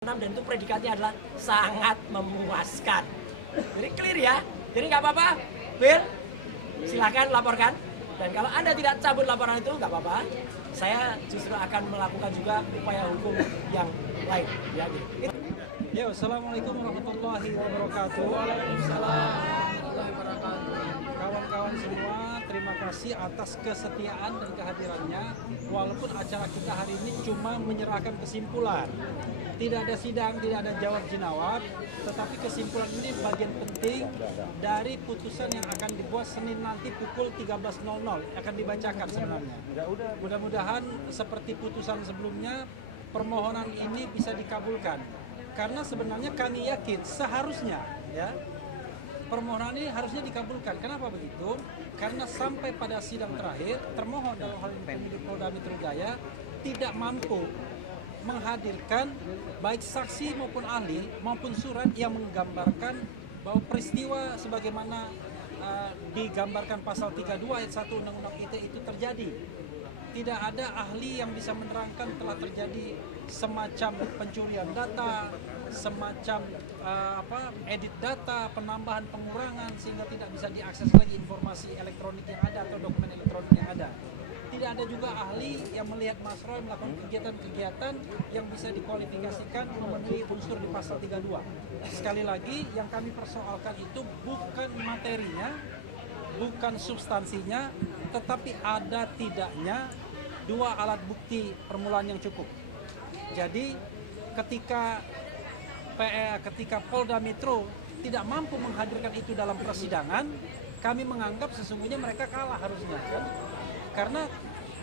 Dan itu predikatnya adalah sangat memuaskan. Jadi clear ya. Jadi nggak apa-apa, Will, silakan laporkan. Dan kalau Anda tidak cabut laporan itu nggak apa-apa. Saya justru akan melakukan juga upaya hukum yang lain. Ya, gitu. Ya, assalamualaikum warahmatullahi wabarakatuh. Waalaikumsalam. Kawan-kawan semua, terima kasih atas kesetiaan dan kehadirannya. Walaupun acara kita hari ini cuma menyerahkan kesimpulan, tidak ada sidang, tidak ada jawab jawab, tetapi kesimpulan ini bagian penting dari putusan yang akan dibuat Senin nanti pukul 13.00 akan dibacakan sebenarnya. Mudah-mudahan seperti putusan sebelumnya, permohonan ini bisa dikabulkan. Karena sebenarnya kami yakin seharusnya ya permohonan ini harusnya dikabulkan. Kenapa begitu? Karena sampai pada sidang terakhir termohon dalam hal ini penyidik Polda Metro Jaya tidak mampu menghadirkan baik saksi maupun ahli maupun surat yang menggambarkan bahwa peristiwa sebagaimana digambarkan pasal 32 ayat 1 Undang-Undang ITE itu terjadi. Tidak ada ahli yang bisa menerangkan telah terjadi semacam pencurian data, semacam edit data, penambahan, pengurangan sehingga tidak bisa diakses lagi informasi elektronik yang ada atau dokumen elektronik yang ada. Tidak ada juga ahli yang melihat Mas Roy melakukan kegiatan-kegiatan yang bisa dikualifikasikan memenuhi unsur di pasal 32. Sekali lagi, yang kami persoalkan itu bukan materinya, bukan substansinya, tetapi ada tidaknya dua alat bukti permulaan yang cukup. Jadi ketika Polda Metro tidak mampu menghadirkan itu dalam persidangan, kami menganggap sesungguhnya mereka kalah harusnya kan? Karena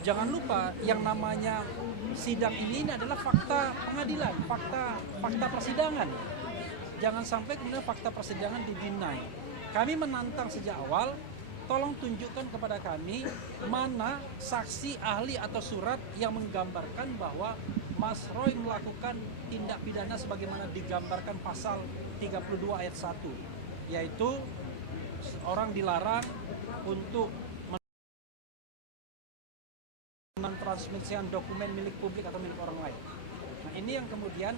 jangan lupa yang namanya sidang ini adalah fakta pengadilan, fakta persidangan. Jangan sampai kemudian fakta persidangan didinai. Kami menantang sejak awal, tolong tunjukkan kepada kami mana saksi, ahli atau surat yang menggambarkan bahwa Mas Roy melakukan tindak pidana sebagaimana digambarkan pasal 32 ayat 1, yaitu orang dilarang untuk mentransmisikan dokumen milik publik atau milik orang lain. Nah, ini yang kemudian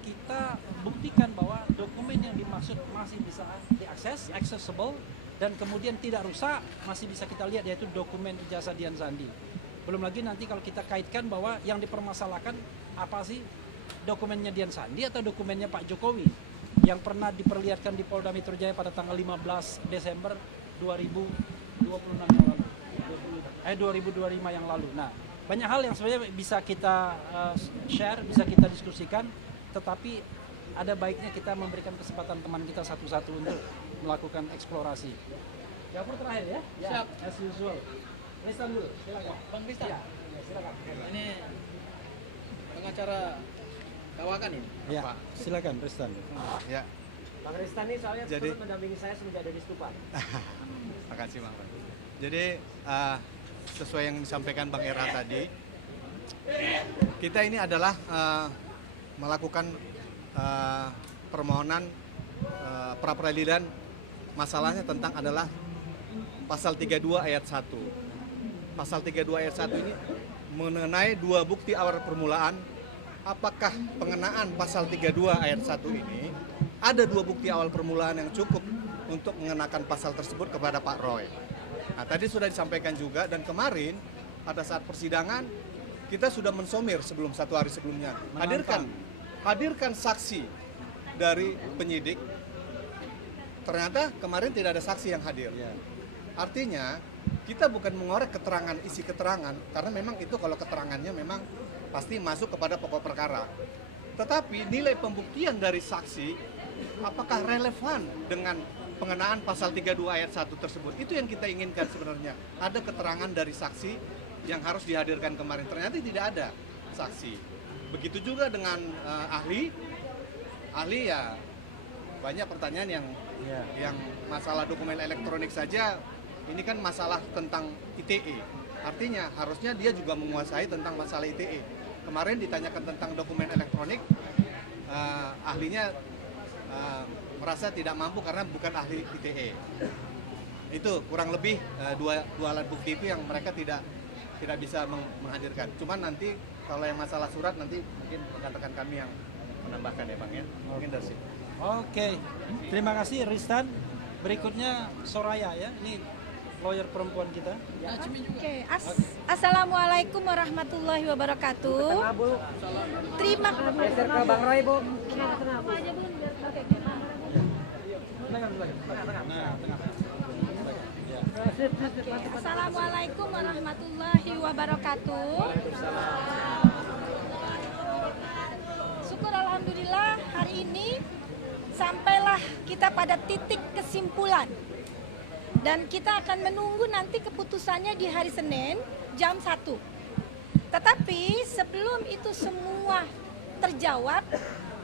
kita buktikan bahwa dokumen yang dimaksud masih bisa diakses, accessible, dan kemudian tidak rusak, masih bisa kita lihat, yaitu dokumen ijazah Dian Sandi. Belum lagi nanti kalau kita kaitkan bahwa yang dipermasalahkan apa sih, dokumennya Dian Sandi atau dokumennya Pak Jokowi yang pernah diperlihatkan di Polda Metro Jaya pada tanggal 15 Desember 2026 yang lalu. 2025 yang lalu. Nah, banyak hal yang sebenarnya bisa kita share, bisa kita diskusikan, tetapi ada baiknya kita memberikan kesempatan teman kita satu-satu untuk melakukan eksplorasi. Dapur terakhir ya? Siap. As usual. Ristan dulu, silakan. Bang Ristan. Ya, silakan. Ini pengacara Kawakan ini. Ya, Pak. silakan Ristan. Ya, Bang Ristan ini soalnya Jadi- turut mendampingi saya semenjak dari Stupa. makasih Bang. Jadi sesuai yang disampaikan Bang Era tadi, kita ini adalah melakukan permohonan pra peradilan. Masalahnya tentang adalah pasal 32 ayat 1. Pasal 32 ayat 1 ini mengenai dua bukti awal permulaan. Apakah pengenaan pasal 32 ayat 1 ini ada dua bukti awal permulaan yang cukup untuk mengenakan pasal tersebut kepada Pak Roy? Nah, tadi sudah disampaikan juga, dan kemarin pada saat persidangan kita sudah mensomir sebelum satu hari sebelumnya. Hadirkan saksi dari penyidik. Ternyata kemarin tidak ada saksi yang hadir. Ya. Artinya kita bukan mengorek keterangan, isi keterangan, karena memang itu kalau keterangannya memang pasti masuk kepada pokok perkara. Tetapi nilai pembuktian dari saksi apakah relevan dengan pengenaan pasal 32 ayat 1 tersebut? Itu yang kita inginkan sebenarnya. Ada keterangan dari saksi yang harus dihadirkan kemarin. Ternyata tidak ada saksi. Begitu juga dengan ahli. Ahli ya banyak pertanyaan yang masalah dokumen elektronik saja. Ini kan masalah tentang ITE. Artinya harusnya dia juga menguasai tentang masalah ITE. Kemarin ditanyakan tentang dokumen elektronik, ahlinya merasa tidak mampu karena bukan ahli ITE. Itu kurang lebih dua alat bukti itu yang mereka tidak bisa menghadirkan. Cuman nanti kalau yang masalah surat nanti mungkin rekan-rekan kami yang menambahkan ya Bang ya. Mungkin dari situ. Oke, terima kasih Ristan. Berikutnya Soraya ya, ini lawyer perempuan kita. Oke, Assalamualaikum warahmatullahi wabarakatuh. Terima kasih. Bang Roy, Bu. Assalamualaikum warahmatullahi wabarakatuh. Syukur alhamdulillah hari ini sampailah kita pada titik kesimpulan. Dan kita akan menunggu nanti keputusannya di hari Senin jam 1. Tetapi sebelum itu semua terjawab,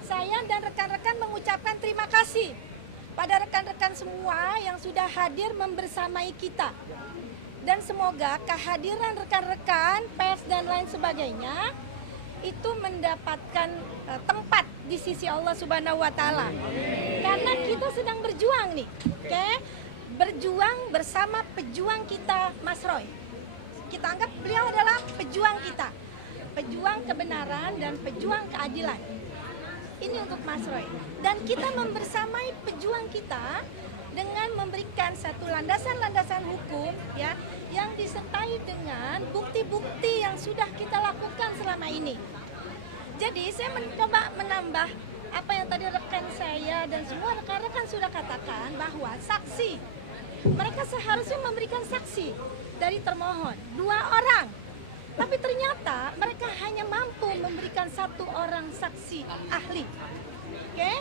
saya dan rekan-rekan mengucapkan terima kasih pada rekan-rekan semua yang sudah hadir membersamai kita. Dan semoga kehadiran rekan-rekan, pers dan lain sebagainya itu mendapatkan tempat di sisi Allah Subhanahu wa taala. Karena kita sedang berjuang nih, oke? Berjuang bersama pejuang kita Mas Roy. Kita anggap beliau adalah pejuang kita. Pejuang kebenaran dan pejuang keadilan. Ini untuk Mas Roy. Dan kita membersamai pejuang kita dengan memberikan satu landasan-landasan hukum ya yang disertai dengan bukti-bukti yang sudah kita lakukan selama ini. Jadi saya mencoba menambah apa yang tadi rekan saya dan semua rekan-rekan sudah katakan bahwa saksi mereka seharusnya memberikan saksi dari termohon 2 orang. Tapi ternyata mereka hanya mampu memberikan 1 orang saksi ahli. Oke?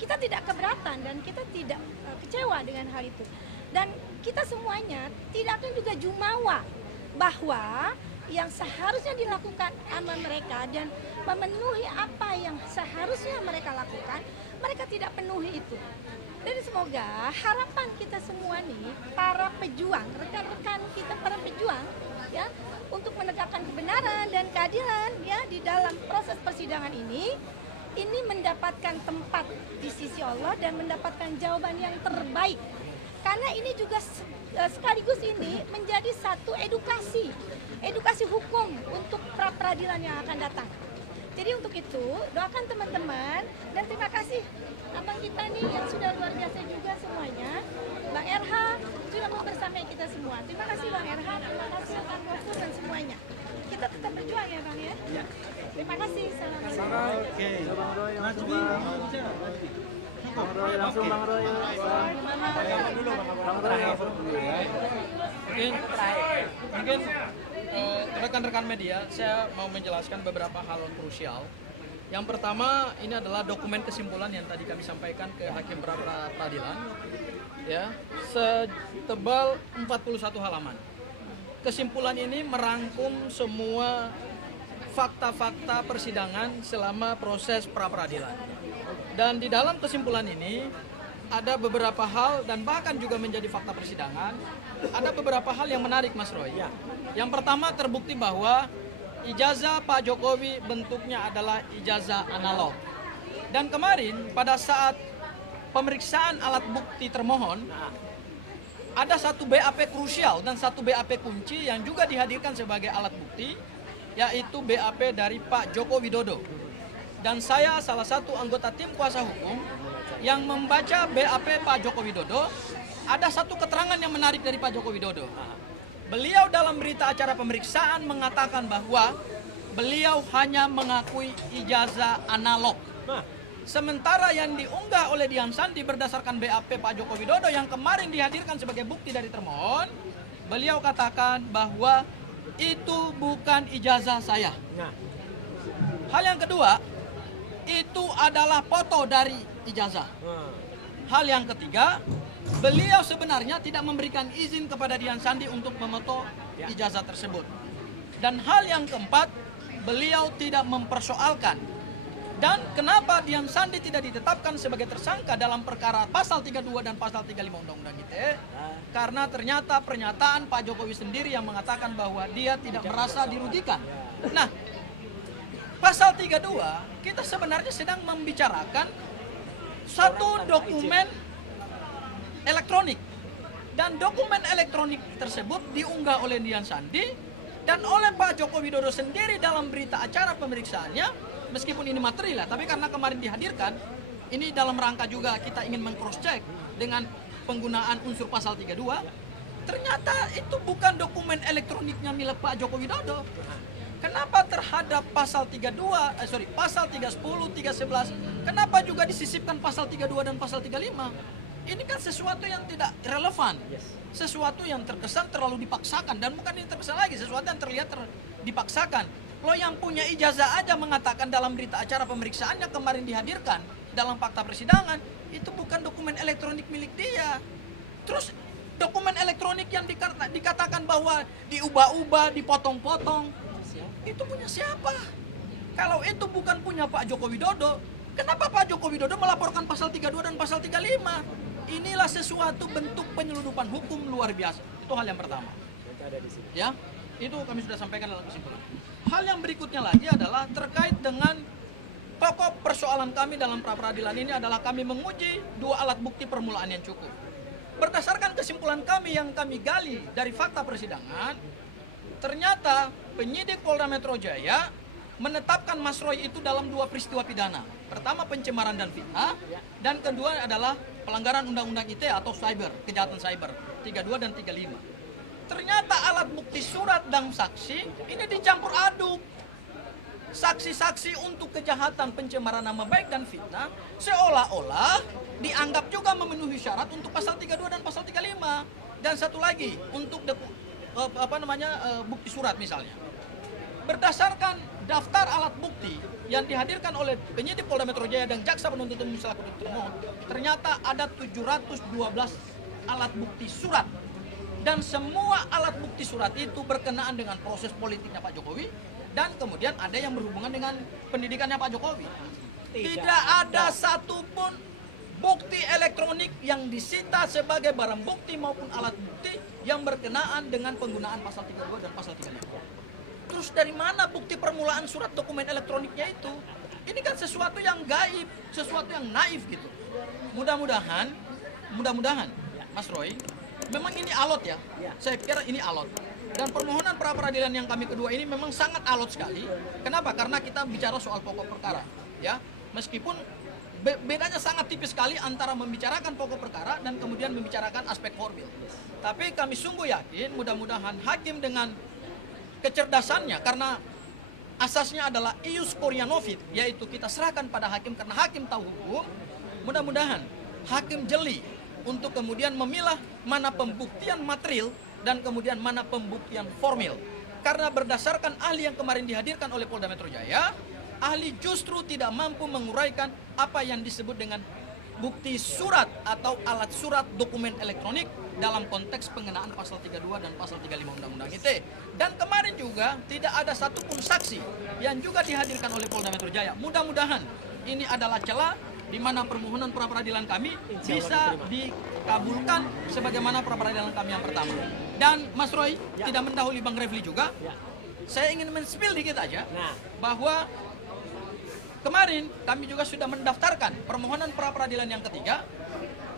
Kita tidak keberatan dan kita tidak kecewa dengan hal itu. Dan kita semuanya tidak akan juga jumawa bahwa yang seharusnya dilakukan sama mereka dan memenuhi apa yang seharusnya mereka lakukan, mereka tidak penuhi itu. Jadi semoga harapan kita semua nih, para pejuang, rekan-rekan kita para pejuang, ya, untuk menegakkan kebenaran dan keadilan ya di dalam proses persidangan ini mendapatkan tempat di sisi Allah dan mendapatkan jawaban yang terbaik. Karena ini juga sekaligus ini menjadi satu edukasi hukum untuk pra-peradilan yang akan datang. Jadi untuk itu doakan teman-teman dan terima kasih abang kita nih yang sudah luar biasa juga semuanya. Bang RH sudah bersama kita semua. Terima kasih Bang RH, terima kasih Bang Gofur dan semuanya. Kita tetap berjuang ya Bang ya. Terima kasih. Assalamualaikum. Oke. Najmi mau bicara? Bang Roy, langsung Bang Roy. Mungkin rekan-rekan media, saya mau menjelaskan beberapa hal krusial. Yang pertama, ini adalah dokumen kesimpulan yang tadi kami sampaikan ke Hakim Pra-Peradilan, ya, setebal 41 halaman. Kesimpulan ini merangkum semua fakta-fakta persidangan selama proses pra-peradilan. Dan di dalam kesimpulan ini ada beberapa hal dan bahkan juga menjadi fakta persidangan, ada beberapa hal yang menarik Mas Roy. Yang pertama terbukti bahwa ijazah Pak Jokowi bentuknya adalah ijazah analog. Dan kemarin pada saat pemeriksaan alat bukti termohon, ada satu BAP krusial dan satu BAP kunci yang juga dihadirkan sebagai alat bukti, yaitu BAP dari Pak Joko Widodo. Dan saya salah satu anggota tim kuasa hukum yang membaca BAP Pak Joko Widodo, ada satu keterangan yang menarik dari Pak Joko Widodo. Beliau dalam berita acara pemeriksaan mengatakan bahwa beliau hanya mengakui ijazah analog. Sementara yang diunggah oleh Dian Sandi berdasarkan BAP Pak Joko Widodo yang kemarin dihadirkan sebagai bukti dari termohon, beliau katakan bahwa itu bukan ijazah saya. Hal yang kedua, itu adalah foto dari ijazah. Hal yang ketiga, beliau sebenarnya tidak memberikan izin kepada Dian Sandi untuk memoto ijazah tersebut. Dan hal yang keempat, beliau tidak mempersoalkan. Dan kenapa Dian Sandi tidak ditetapkan sebagai tersangka dalam perkara pasal 32 dan pasal 35 Undang-Undang ITE? Karena ternyata pernyataan Pak Jokowi sendiri yang mengatakan bahwa dia tidak merasa dirugikan. Nah, pasal 32 kita sebenarnya sedang membicarakan satu dokumen elektronik. Dan dokumen elektronik tersebut diunggah oleh Dian Sandi dan oleh Pak Joko Widodo sendiri dalam berita acara pemeriksaannya meskipun ini material ya, tapi karena kemarin dihadirkan, ini dalam rangka juga kita ingin meng-cross check dengan penggunaan unsur pasal 32, ternyata itu bukan dokumen elektroniknya milik Pak Joko Widodo. Kenapa terhadap pasal 32, pasal 310, 311, kenapa juga disisipkan pasal 32 dan pasal 35? Ini kan sesuatu yang tidak relevan, sesuatu yang terkesan terlalu dipaksakan, dan bukan ini terkesan lagi, sesuatu yang terlihat dipaksakan. Lo yang punya ijazah aja mengatakan dalam berita acara pemeriksaannya kemarin dihadirkan dalam fakta persidangan, itu bukan dokumen elektronik milik dia. Terus dokumen elektronik yang dikatakan bahwa diubah-ubah, dipotong-potong, itu punya siapa? Kalau itu bukan punya Pak Joko Widodo, kenapa Pak Joko Widodo melaporkan pasal 32 dan pasal 35? Inilah sesuatu bentuk penyeludupan hukum luar biasa. Itu hal yang pertama. Ya, itu kami sudah sampaikan dalam kesimpulan. Hal yang berikutnya lagi adalah terkait dengan pokok persoalan kami dalam pra-peradilan ini adalah kami menguji dua alat bukti permulaan yang cukup. Berdasarkan kesimpulan kami yang kami gali dari fakta persidangan, ternyata penyidik Polda Metro Jaya menetapkan Mas Roy itu dalam dua peristiwa pidana. Pertama pencemaran dan fitnah, dan kedua adalah pelanggaran Undang-Undang ITE atau cyber, kejahatan cyber, 32 dan 35. Ternyata alat bukti surat dan saksi ini dicampur aduk. Saksi-saksi untuk kejahatan pencemaran nama baik dan fitnah seolah-olah dianggap juga memenuhi syarat untuk pasal 32 dan pasal 35. Dan satu lagi untuk bukti surat misalnya. Berdasarkan daftar alat bukti yang dihadirkan oleh penyidik Polda Metro Jaya dan Jaksa Penuntut Umum selaku penuntut umum, ternyata ada 712 alat bukti surat. Dan semua alat bukti surat itu berkenaan dengan proses politiknya Pak Jokowi, dan kemudian ada yang berhubungan dengan pendidikannya Pak Jokowi. Tidak ada satupun bukti elektronik yang disita sebagai barang bukti maupun alat bukti yang berkenaan dengan penggunaan pasal 32 dan pasal 35. Terus dari mana bukti permulaan surat dokumen elektroniknya itu? Ini kan sesuatu yang gaib, sesuatu yang naif gitu. Mudah-mudahan, Mas Roy, memang ini alot ya. Saya kira ini alot. Dan permohonan pra-peradilan yang kami kedua ini memang sangat alot sekali. Kenapa? Karena kita bicara soal pokok perkara, ya. Meskipun bedanya sangat tipis sekali antara membicarakan pokok perkara dan kemudian membicarakan aspek formil. Tapi kami sungguh yakin mudah-mudahan hakim dengan kecerdasannya, karena asasnya adalah ius coria novit, yaitu kita serahkan pada hakim karena hakim tahu hukum. Mudah-mudahan hakim jeli untuk kemudian memilah mana pembuktian material dan kemudian mana pembuktian formil. Karena berdasarkan ahli yang kemarin dihadirkan oleh Polda Metro Jaya, ahli justru tidak mampu menguraikan apa yang disebut dengan bukti surat atau alat surat dokumen elektronik dalam konteks pengenaan pasal 32 dan pasal 35 Undang-Undang ITE. Dan kemarin juga tidak ada satupun saksi yang juga dihadirkan oleh Polda Metro Jaya. Mudah-mudahan ini adalah celah di mana permohonan pra-peradilan kami bisa dikabulkan sebagaimana pra-peradilan kami yang pertama. Dan Mas Roy, tidak mendahului Bang Refli juga, saya ingin men-spill dikit aja bahwa kemarin kami juga sudah mendaftarkan permohonan pra-peradilan yang ketiga,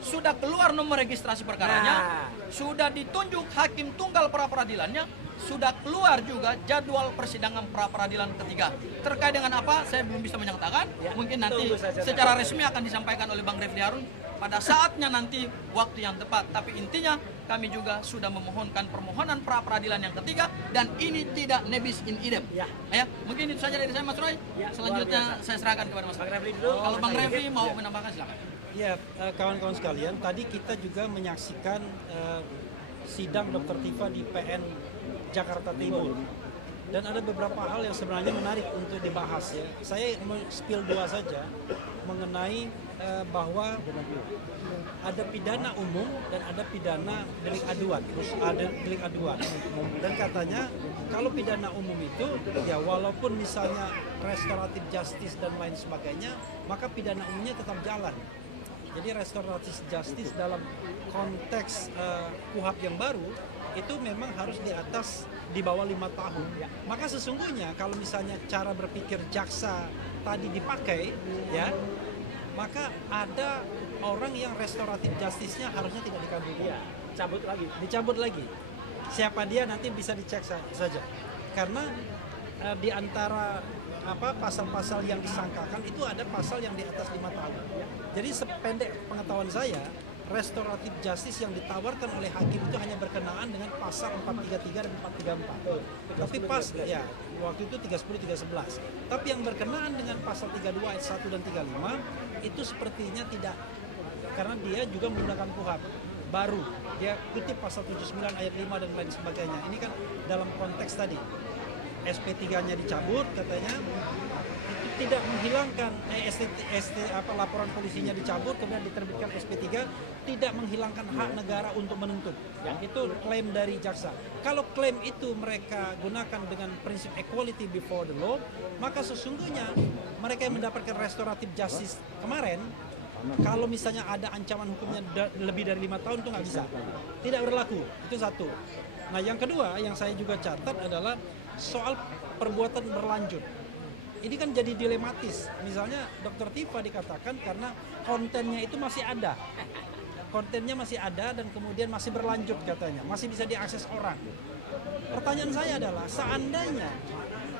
sudah keluar nomor registrasi perkaranya, sudah ditunjuk hakim tunggal pra-peradilannya, sudah keluar juga jadwal persidangan pra-peradilan ketiga. Terkait dengan apa, saya belum bisa menyatakan. Mungkin nanti secara resmi akan disampaikan oleh Bang Refli Harun pada saatnya nanti, waktu yang tepat. Tapi intinya kami juga sudah memohonkan permohonan pra-peradilan yang ketiga, dan ini tidak nebis in idem. Ya, mungkin itu saja dari saya, Mas Roy. Selanjutnya saya serahkan kepada Mas Refli dulu. Kalau Bang Refli mau menambahkan, silakan. Ya, kawan-kawan sekalian, tadi kita juga menyaksikan sidang Dr. Tifa di PN Jakarta Timur. Dan ada beberapa hal yang sebenarnya menarik untuk dibahas ya. Saya mau spill dua saja mengenai bahwa ada pidana umum dan ada pidana delik aduan. Dan katanya kalau pidana umum itu ya walaupun misalnya restoratif justice dan lain sebagainya, maka pidana umumnya tetap jalan. Jadi restoratif justice dalam konteks KUHP yang baru itu memang harus di bawah 5 tahun. Maka sesungguhnya kalau misalnya cara berpikir jaksa tadi dipakai, ya, maka ada orang yang restoratif justice-nya harusnya tidak dikabulkan. Dicabut lagi. Siapa dia nanti bisa dicek saja. Karena di antara pasal-pasal yang disangkakan itu ada pasal yang di atas 5 tahun. Jadi sependek pengetahuan saya, restoratif justice yang ditawarkan oleh hakim itu hanya berkenaan dengan pasal 433 dan 434. Tapi ya waktu itu 310 311. Tapi yang berkenaan dengan pasal 32 ayat 1 dan 35 itu sepertinya tidak, karena dia juga menggunakan KUHP baru. Dia kutip pasal 79 ayat 5 dan lain sebagainya. Ini kan dalam konteks tadi SP3-nya dicabut katanya, itu tidak menghilangkan laporan polisinya dicabut kemudian diterbitkan SP3, tidak menghilangkan hak negara untuk menuntut. Itu klaim dari jaksa. Kalau klaim itu mereka gunakan dengan prinsip equality before the law, maka sesungguhnya mereka yang mendapatkan restoratif justice kemarin, kalau misalnya ada ancaman hukumnya lebih dari 5 tahun itu nggak bisa, tidak berlaku. Itu satu. Nah yang kedua yang saya juga catat adalah soal perbuatan berlanjut. Ini kan jadi dilematis. Misalnya Dr. Tifa dikatakan karena kontennya itu masih ada. Kontennya masih ada dan kemudian masih berlanjut katanya. Masih bisa diakses orang. Pertanyaan saya adalah seandainya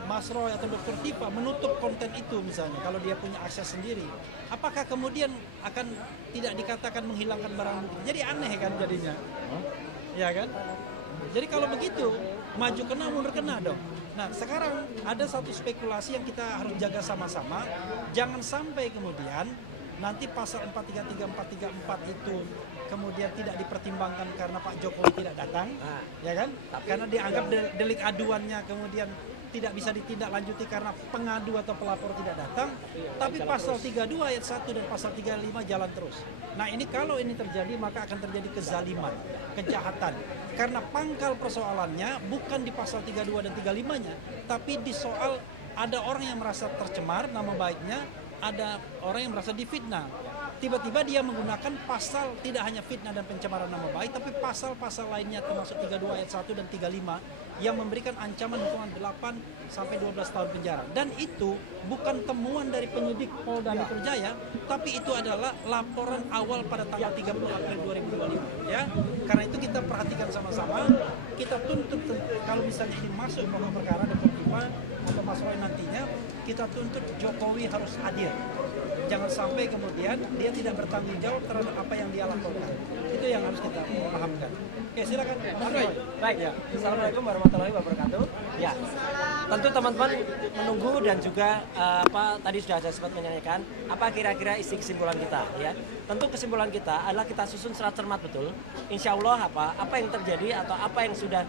Mas Roy atau Dr. Tifa menutup konten itu misalnya, kalau dia punya akses sendiri, apakah kemudian akan tidak dikatakan menghilangkan barang bukti? Jadi aneh kan jadinya. Ya kan? Jadi kalau begitu, maju kena mundur kena dong. Nah sekarang ada satu spekulasi yang kita harus jaga sama-sama. Jangan sampai kemudian nanti pasal 433, 434 itu kemudian tidak dipertimbangkan karena Pak Jokowi tidak datang, ya kan? Karena dianggap delik aduannya kemudian tidak bisa ditindaklanjuti karena pengadu atau pelapor tidak datang, tapi pasal 32 ayat 1 dan pasal 35 jalan terus. Nah ini kalau ini terjadi maka akan terjadi kezaliman, kejahatan. Karena pangkal persoalannya bukan di pasal 32 dan 35-nya, tapi di soal ada orang yang merasa tercemar nama baiknya, ada orang yang merasa difitnah. Tiba-tiba dia menggunakan pasal tidak hanya fitnah dan pencemaran nama baik, tapi pasal-pasal lainnya termasuk 32 ayat 1 dan 35 yang memberikan ancaman hukuman 8 sampai 12 tahun penjara. Dan itu bukan temuan dari penyidik Polda Metro Jaya, tapi itu adalah laporan awal pada tanggal 30 April 2025. Ya, karena itu kita perhatikan sama-sama, kita tuntut kalau misalnya ini masuk pokok perkara Dr. Tifa atau Mas Roy nantinya, kita tuntut Jokowi harus hadir. Jangan sampai kemudian dia tidak bertanggung jawab terhadap apa yang dia lakukan. Itu yang harus kita pahamkan. Oke, silakan Mas Roy. Baik ya. Assalamualaikum warahmatullahi wabarakatuh. Ya, tentu teman-teman menunggu dan juga tadi sudah ada sempat menyanyikan apa kira-kira isi kesimpulan kita ya. Tentu kesimpulan kita adalah kita susun secara cermat betul. Insya Allah apa yang terjadi atau apa yang sudah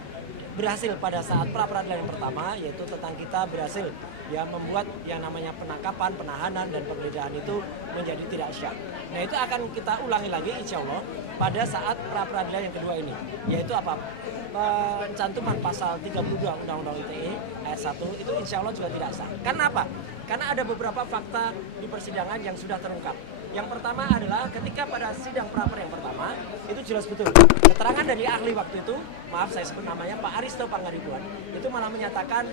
berhasil pada saat pra peradilan yang pertama, yaitu tentang kita berhasil ya membuat yang namanya penangkapan, penahanan dan penggeledahan itu menjadi tidak syak. Nah itu akan kita ulangi lagi insya Allah pada saat pra peradilan yang kedua ini, yaitu apa? Pencantuman pasal 32 Undang-Undang ITE ayat 1 itu insya Allah juga tidak sah. Karena apa? Karena ada beberapa fakta di persidangan yang sudah terungkap. Yang pertama adalah ketika pada sidang pra-per yang pertama itu jelas betul keterangan dari ahli waktu itu, maaf saya sebut namanya Pak Aristo Pangaribuan, itu malah menyatakan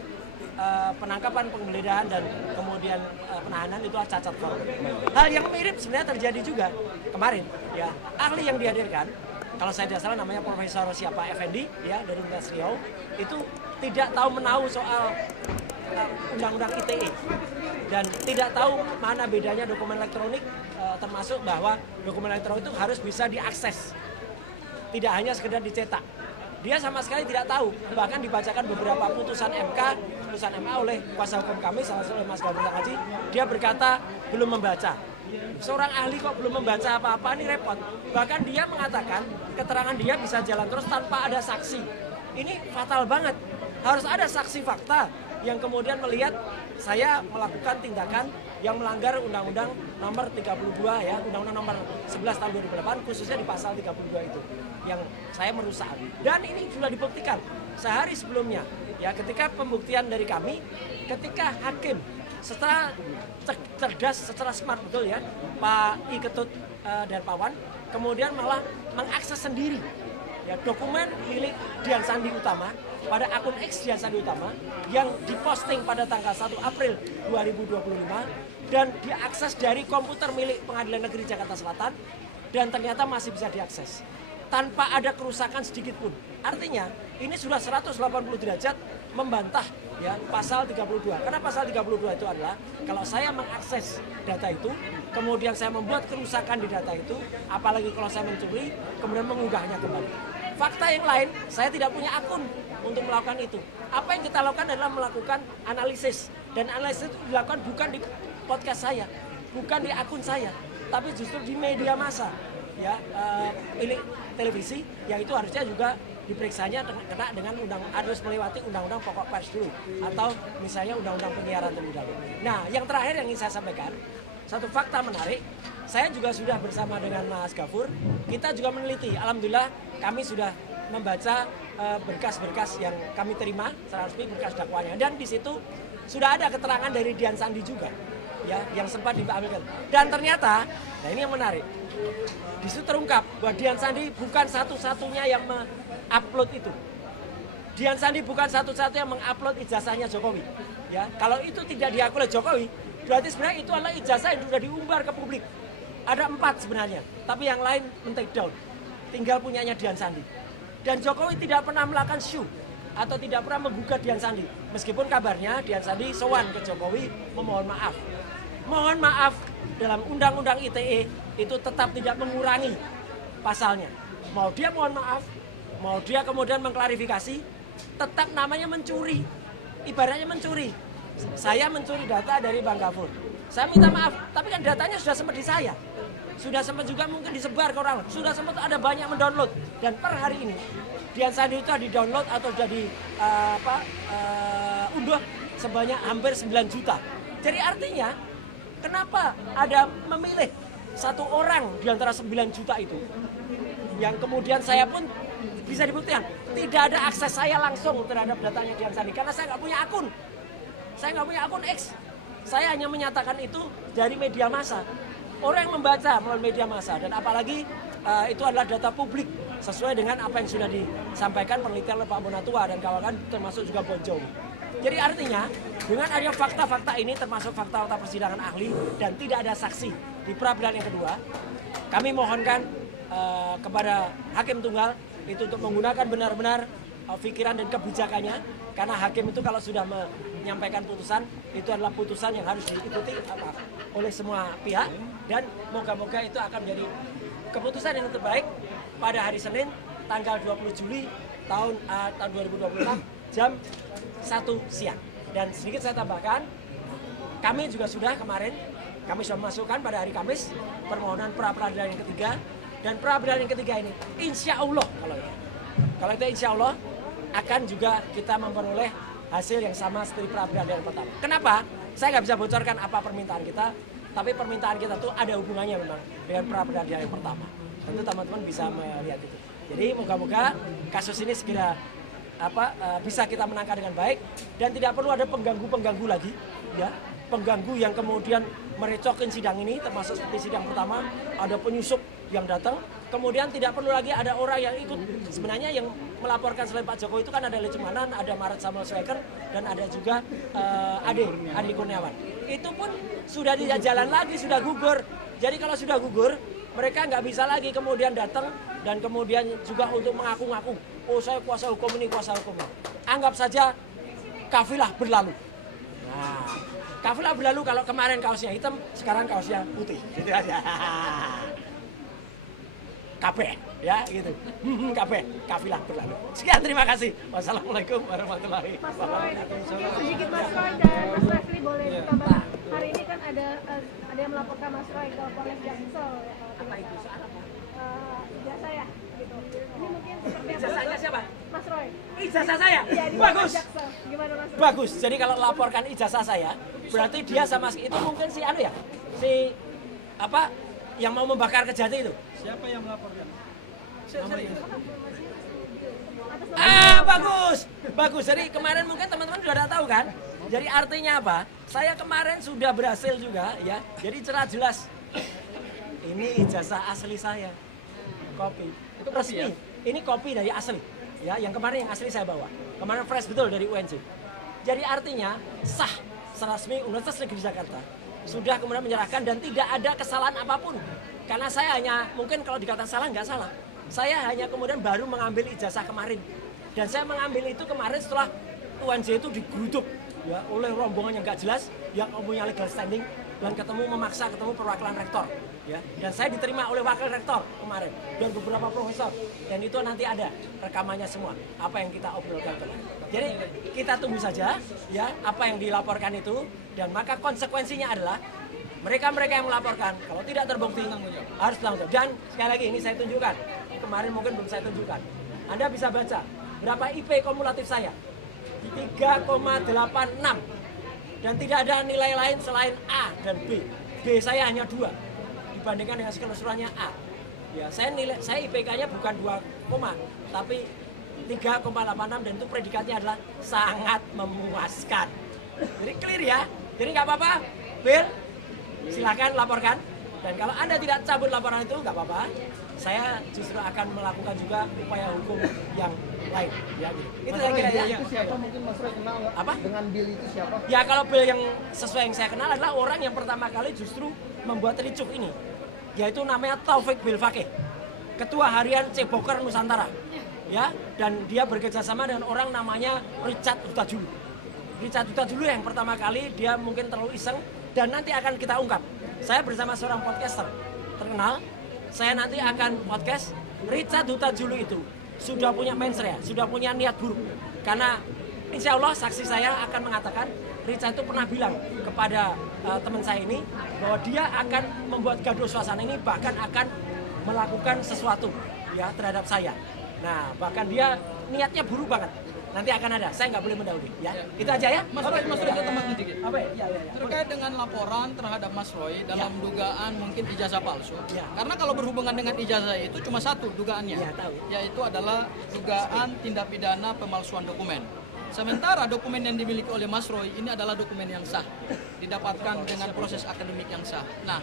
penangkapan, penggeledahan dan kemudian penahanan itu cacat formil. Hal yang mirip sebenarnya terjadi juga kemarin ya. Ahli yang dihadirkan, kalau saya tidak salah namanya Profesor siapa Effendi ya dari Universitas Riau, itu tidak tahu menahu soal undang-undang ITE dan tidak tahu mana bedanya dokumen elektronik, termasuk bahwa dokumen elektronik itu harus bisa diakses, tidak hanya sekedar dicetak. Dia sama sekali tidak tahu, bahkan dibacakan beberapa putusan MA oleh kuasa hukum kami, salah satu Mas Gabung Haji, dia berkata belum membaca. Seorang ahli kok belum membaca apa-apa, ini repot. Bahkan dia mengatakan keterangan dia bisa jalan terus tanpa ada saksi. Ini fatal banget. Harus ada saksi fakta yang kemudian melihat saya melakukan tindakan yang melanggar Undang-Undang nomor 32 ya, Undang-Undang nomor 11 tahun 2008 khususnya di pasal 32 itu yang saya merusak. Dan ini sudah dibuktikan sehari sebelumnya ya, ketika pembuktian dari kami, ketika hakim secara cerdas, secara smart betul ya, Pak I Ketut dan Pak Wan kemudian malah mengakses sendiri ya dokumen milik Dian Sandi Utama pada akun X Dian Sandi Utama yang diposting pada tanggal 1 April 2025 dan diakses dari komputer milik Pengadilan Negeri Jakarta Selatan dan ternyata masih bisa diakses tanpa ada kerusakan sedikit pun. Artinya ini sudah 180 derajat membantah ya pasal 32. Karena pasal 32 itu adalah kalau saya mengakses data itu, kemudian saya membuat kerusakan di data itu, apalagi kalau saya mencuri, kemudian mengunggahnya kembali. Fakta yang lain, saya tidak punya akun untuk melakukan itu. Apa yang kita lakukan adalah melakukan analisis, dan analisis itu dilakukan bukan di podcast saya, bukan di akun saya, tapi justru di media massa, ya, ini televisi, yang itu harusnya juga diperiksanya kena dengan harus melewati undang-undang pokok pers dulu, atau misalnya undang-undang penyiaran terlebih dahulu. Nah, yang terakhir yang ingin saya sampaikan, satu fakta menarik, saya juga sudah bersama dengan Mas Gafur, kita juga meneliti, alhamdulillah kami sudah membaca berkas-berkas yang kami terima secara resmi, berkas dakwanya, dan di situ sudah ada keterangan dari Dian Sandi juga, ya, yang sempat diambilkan. Dan ternyata, nah ini yang menarik, di situ terungkap bahwa Dian Sandi bukan satu-satunya yang mengupload itu. Dian Sandi bukan satu-satunya yang mengupload ijazahnya Jokowi. Ya, kalau itu tidak diakui oleh Jokowi, berarti sebenarnya itu adalah ijazah yang sudah diumbar ke publik. Ada 4 sebenarnya, tapi yang lain men-take down. Tinggal punyanya Dian Sandi. Dan Jokowi tidak pernah melakukan show atau tidak pernah menggugat Dian Sandi. Meskipun kabarnya Dian Sandi sowan ke Jokowi memohon maaf. Mohon maaf dalam Undang-Undang ITE itu tetap tidak mengurangi pasalnya. Mau dia mohon maaf, mau dia kemudian mengklarifikasi, tetap namanya mencuri. Ibaratnya mencuri. Saya mencuri data dari Bang Gafur. Saya minta maaf, tapi kan datanya sudah sempat di saya. Sudah sempat juga mungkin disebar ke orang, sudah sempat ada banyak mendownload. Dan per hari ini Dian Sandi itu di-download atau jadi unduh sebanyak hampir 9 juta. Jadi artinya kenapa ada memilih satu orang di antara 9 juta itu, yang kemudian saya pun bisa dibuktikan tidak ada akses saya langsung terhadap datanya Dian Sandi karena saya nggak punya akun. Saya nggak punya akun X. Saya hanya menyatakan itu dari media massa. Orang yang membaca melalui media massa, dan apalagi itu adalah data publik sesuai dengan apa yang sudah disampaikan penelitian oleh Pak Bonatua dan kawan-kawan, termasuk juga Bonjol. Jadi artinya dengan adanya fakta-fakta ini, termasuk fakta-fakta persidangan ahli dan tidak ada saksi di pra-peradilan yang kedua, kami mohonkan kepada hakim tunggal itu untuk menggunakan benar-benar pikiran dan kebijakannya, karena hakim itu kalau sudah menyampaikan putusan itu adalah putusan yang harus diikuti oleh semua pihak, dan moga-moga itu akan menjadi keputusan yang terbaik pada hari Senin tanggal 20 Juli tahun 2026 jam 1 siang. Dan sedikit saya tambahkan, kami juga sudah kemarin kami sudah memasukkan pada hari Kamis permohonan pra-peradilan yang ketiga, dan pra-peradilan yang ketiga ini insya Allah kalau itu insya Allah akan juga kita memperoleh hasil yang sama seperti pra-peradilan yang pertama. Kenapa? Saya nggak bisa bocorkan apa permintaan kita, tapi permintaan kita tuh ada hubungannya memang dengan pra-peradilan yang pertama. Tentu teman-teman bisa melihat itu. Jadi moga-moga kasus ini segera bisa kita menangkan dengan baik, dan tidak perlu ada pengganggu-pengganggu lagi, ya, pengganggu yang kemudian merecokin sidang ini, termasuk seperti sidang pertama ada penyusup yang datang, kemudian tidak perlu lagi ada orang yang ikut. Sebenarnya yang melaporkan selain Pak Jokowi itu kan ada Lecemanan, ada Maret Samuel Sweker, dan ada juga Adi Kurniawan. Itu pun sudah tidak jalan lagi, sudah gugur. Jadi kalau sudah gugur, mereka nggak bisa lagi kemudian datang dan kemudian juga untuk mengaku-ngaku, oh saya kuasa hukum ini, kuasa hukum ini. Anggap saja kafilah berlalu. Nah, kafilah berlalu kalau kemarin kaosnya hitam, sekarang kaosnya putih, gitu aja. Kabeh, ya gitu. Kabeh, kafilah berlalu. Sekian, terima kasih. Wassalamualaikum warahmatullahi wabarakatuh. Sedikit Mas Roy dan Mas Refli boleh ditambah. Hari ini kan ada yang melaporkan Mas Roy ke Polres Jaksel. Apa itu? Soal apa? Ijazah ya, gitu. Ini mungkin seperti apa? Ijazahnya siapa? Mas Roy. Ijazah saya? Iya, di Bagus. Polres Jaksel. Gimana Mas Roy? Bagus. Jadi kalau laporkan ijazah saya, berarti dia sama itu mungkin si yang mau membakar Kejati itu. Siapa yang melaporkan? Bagus. Bagus. Jadi kemarin mungkin teman-teman sudah tahu kan? Jadi artinya apa? Saya kemarin sudah berhasil juga, ya. Jadi cerah jelas. Ini ijazah asli saya. Kopi. Itu resmi. Ya? Ini kopi dari asli. Ya, yang kemarin yang asli saya bawa. Kemarin fresh betul dari UNJ. Jadi artinya sah resmi Universitas Negeri Jakarta. Sudah kemudian menyerahkan dan tidak ada kesalahan apapun. Karena saya hanya, mungkin kalau dikatakan salah, nggak salah. Saya hanya kemudian baru mengambil ijazah kemarin. Dan saya mengambil itu kemarin setelah UNJ itu digeruduk ya oleh rombongan yang nggak jelas yang punya legal standing dan memaksa ketemu perwakilan rektor ya, dan saya diterima oleh wakil rektor kemarin dan beberapa profesor, dan itu nanti ada rekamannya semua apa yang kita obrolkan kemarin. Jadi kita tunggu saja ya apa yang dilaporkan itu, dan maka konsekuensinya adalah mereka yang melaporkan kalau tidak terbukti harus tanggung jawab. Dan sekali lagi ini saya tunjukkan, kemarin mungkin belum saya tunjukkan, Anda bisa baca berapa IP kumulatif saya, 3,86, dan tidak ada nilai lain selain A dan B. B saya hanya 2 dibandingkan dengan keseluruhannya A. Ya, saya IPK-nya bukan 2, tapi 3,86, dan itu predikatnya adalah sangat memuaskan. Jadi clear ya. Jadi nggak apa-apa, Bill, silakan laporkan. Dan kalau Anda tidak cabut laporan itu nggak apa-apa. Saya justru akan melakukan juga upaya hukum yang lain. Ya, gitu. Itu saya kira ya. Itu siapa mungkin Mas Roy kenal nggak? Apa? Dengan Bill itu siapa? Ya kalau Bill yang sesuai yang saya kenal adalah orang yang pertama kali justru membuat ricuh ini, yaitu namanya Taufik Bilfakih, Ketua Harian Ceboker Nusantara, ya, dan dia bekerjasama dengan orang namanya Richard Hutajulu. Richard Hutajulu yang pertama kali dia mungkin terlalu iseng, dan nanti akan kita ungkap. Saya bersama seorang podcaster terkenal, saya nanti akan podcast Richard Hutajulu itu sudah punya mindset ya, sudah punya niat buruk, karena insya Allah saksi saya akan mengatakan Richard itu pernah bilang kepada teman saya ini bahwa dia akan membuat gaduh suasana ini, bahkan akan melakukan sesuatu ya terhadap saya. Nah bahkan dia niatnya buruk banget. Nanti akan ada, saya nggak boleh mendahului ya. Itu aja ya. Mas Roy saya tambah sedikit. Apa ya? Terkait dengan laporan terhadap Mas Roy dalam dugaan mungkin ijazah palsu. Ya. Karena kalau berhubungan dengan ijazah itu cuma satu dugaannya, Ya, tahu. yaitu adalah dugaan tindak pidana pemalsuan dokumen. Sementara dokumen yang dimiliki oleh Mas Roy ini adalah dokumen yang sah, didapatkan dengan proses akademik yang sah. Nah,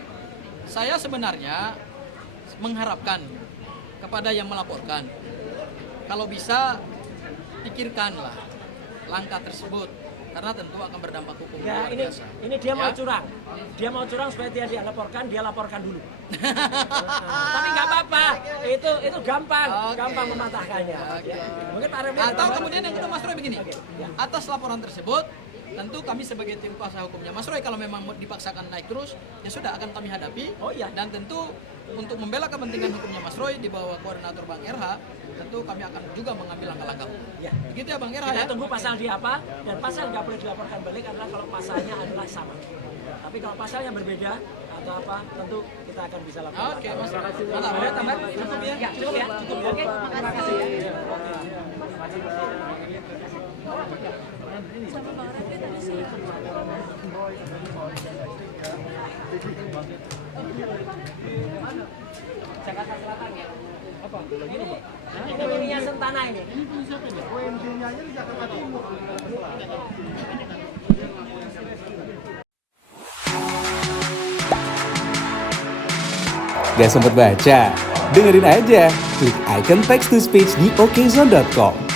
saya sebenarnya mengharapkan kepada yang melaporkan, kalau bisa pikirkanlah langkah tersebut, karena tentu akan berdampak hukum Ya luar ini biasa. dia mau Ya. curang. Dia mau curang supaya dia laporkan, dia laporkan dulu. Tapi nggak apa-apa, itu gampang, Oke. gampang mematahkannya. Oke. Mungkin Pak Refli Atau ada kemudian yang kedua Mas Roy begini, Oke, ya. atas laporan tersebut tentu kami sebagai tim kuasa hukumnya Mas Roy kalau memang dipaksakan naik terus ya sudah akan kami hadapi. Oh, iya. Dan tentu untuk membela kepentingan hukumnya Mas Roy di bawah koordinator Bang RH, tentu kami akan juga mengambil langkah-langkah hukum. Ya. Begitu ya Bang RH Kita ya. tunggu pasal di apa, dan pasal nggak boleh dilaporkan balik adalah kalau pasalnya adalah sama. Tapi kalau pasalnya berbeda atau apa, tentu kita akan bisa laporkan. Oke, Mas Roy. Ada tambahan? Cukup ya? Cukup ya? Cukup ya? Oke, terima kasih ya. Jakarta Selatan ya? Apa? Ini Sentana ini. OMJ-nya aja di Jakarta Timur. Gak sempet baca? Dengerin aja, klik icon text to speech di okezone.com.